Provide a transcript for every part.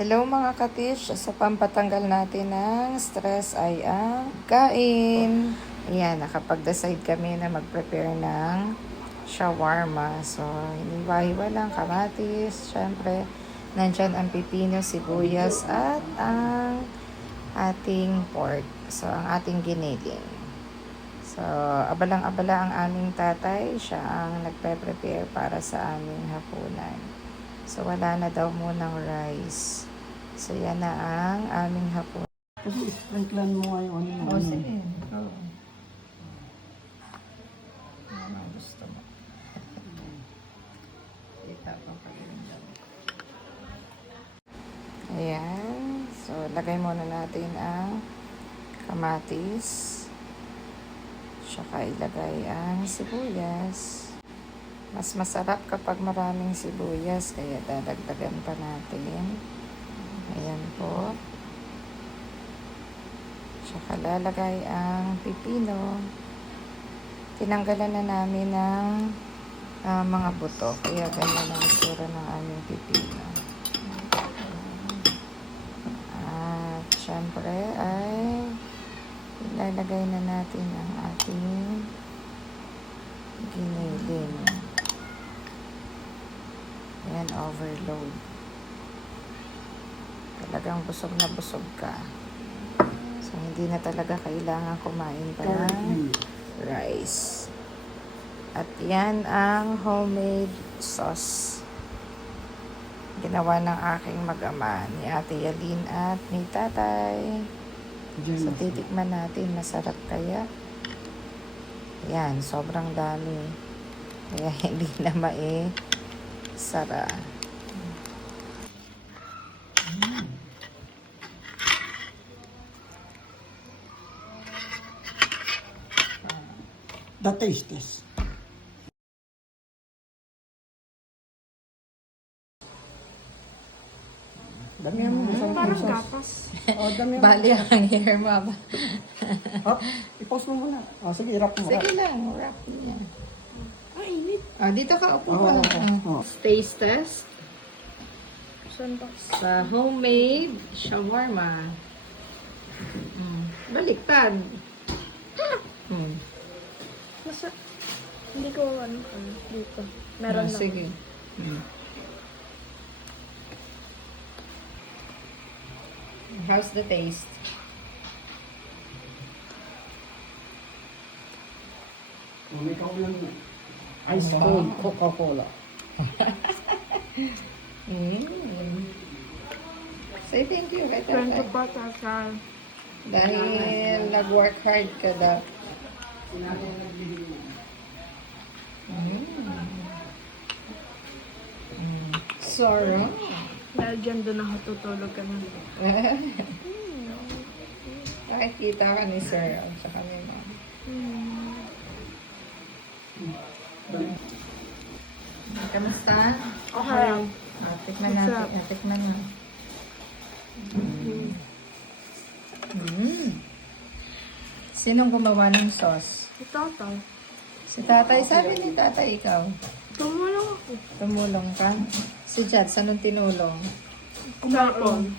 Hello mga katish, sa pampatanggal natin ng stress ay ang kain. Ayan, nakapag-decide kami na mag-prepare ng shawarma. So, hiniwa-hiwa lang kamatis. Syempre, nandyan ang pipino, sibuyas at ang ating pork. So, ang ating giniling. So, abalang-abala ang aming tatay. Siya ang nagpe-prepare para sa aming hapunan. So, wala na daw munang rice. So, yan na ang aming hapon. Kasi sprinklan mo ngayon. Oh, sige. Oo. Ano gusto mo? Itapang pa rin dyan. Ayan. So, lagay muna natin ang kamatis. Tsaka ilagay ang sibuyas. Mas masarap kapag maraming sibuyas, kaya dadagdagan pa natin. Ayan po. Tsaka lalagay ang pipino. Tinanggalan na namin ng mga buto. Kaya ganyan ang itsura ng aming pipino. At syempre ay ilalagay na natin ang ating giniling. Ayan, overload. Talagang busog na busog ka. So, hindi na talaga kailangan kumain pa ng rice. At yan ang homemade sauce. Ginawa ng aking mag-ama, ni Ate Yalin at ni Tatay. So, titikman natin. Masarap kaya? Yan, sobrang dami. Kaya hindi na sara. The tastiest. Damihan mo. Parang gatas. Oh, damihan mo. Bali ang hair, mama. Hop, i-post mo muna. Oh, sige, wrap mo. Sige lang, wrap niya. Ang init. Dito ka, upo Oh, ka. oh. Taste test Saan ba? sa homemade shawarma. Baliktad. Masa... Hindi ko dito. Meron lang. Sige. How's the taste? Oh, may kaulan na. Ice cold Coca-Cola. Say thank you kay Thank you tatay. po, Tatay. Dahil nag-work hard ka daw. Sarap. Dahil dyan doon ako tutulog ka na. Nakikita ka ni Sir at saka ni Mom. Kamusta? Okay. Tikman natin. Masarap. Tikman na. Sinong gumawa ng sauce? Si Tatay. Si tatay. Sabi ni tatay ikaw. Tumulong ako. Tumulong ka. Si Jats, anong tinulong? Kumain.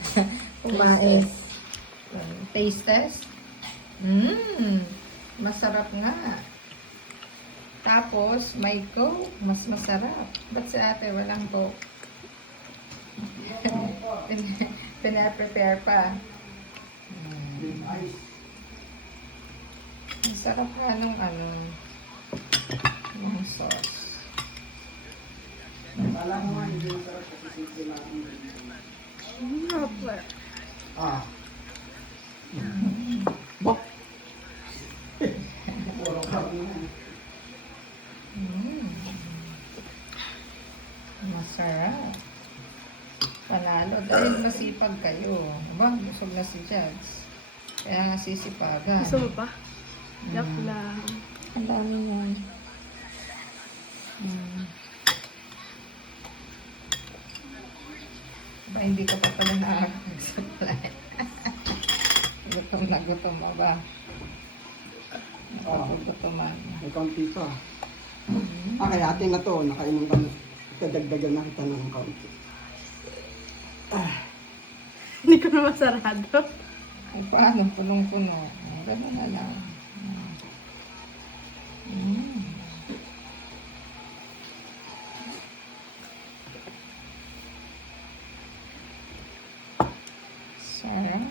Kumain. Taste test? Masarap nga. Tapos, may Coke. Mas masarap. Ba't si ate walang Coke? Pina-prepare pa. Masarap ka ng ng sauce. Alam mo nga, hindi masarap kasi simple lang. Napper. Ah. Bok! Puro ka na. Masarap. Panalo. Dahil masipag kayo. Aba, busog na si Jags. Kaya sisipagan. Gusto mo pa? Yak lang. Ang dami yan. Ba, hindi ka pa pala nakakapag-supply. Gutom na gutom mo ba? Nakapag-gutoman. May kaunti pa. Kaya atin na to, nakainom ka na. Kadagdagan na kita ng kaunti. Hindi ko na masarado. Ay, paano? Punong-puno. Ganun na lang. Mm. Sarap.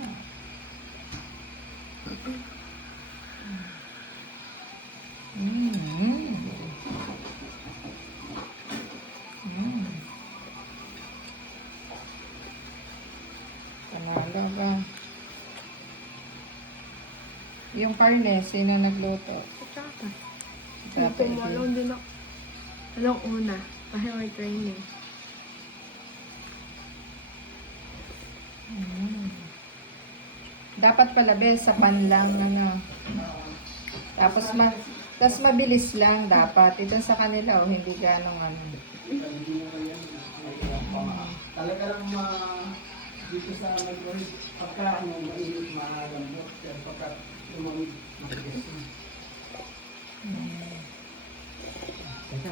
Mm. Mm. Panalo ba? Yung karne, sino nagluto? Tata. Tata, Tumulong din ako. Anong una? Kasi may training. Dapat pala, Bel, sa pan lang, ano. Tapos mabilis lang dapat. Ito sa kanila, oh, hindi ganong ano. Talaga lang dito sa microwave, pagka ano, mainit, malambot. Pero pagka lumamig, matigas. Teka,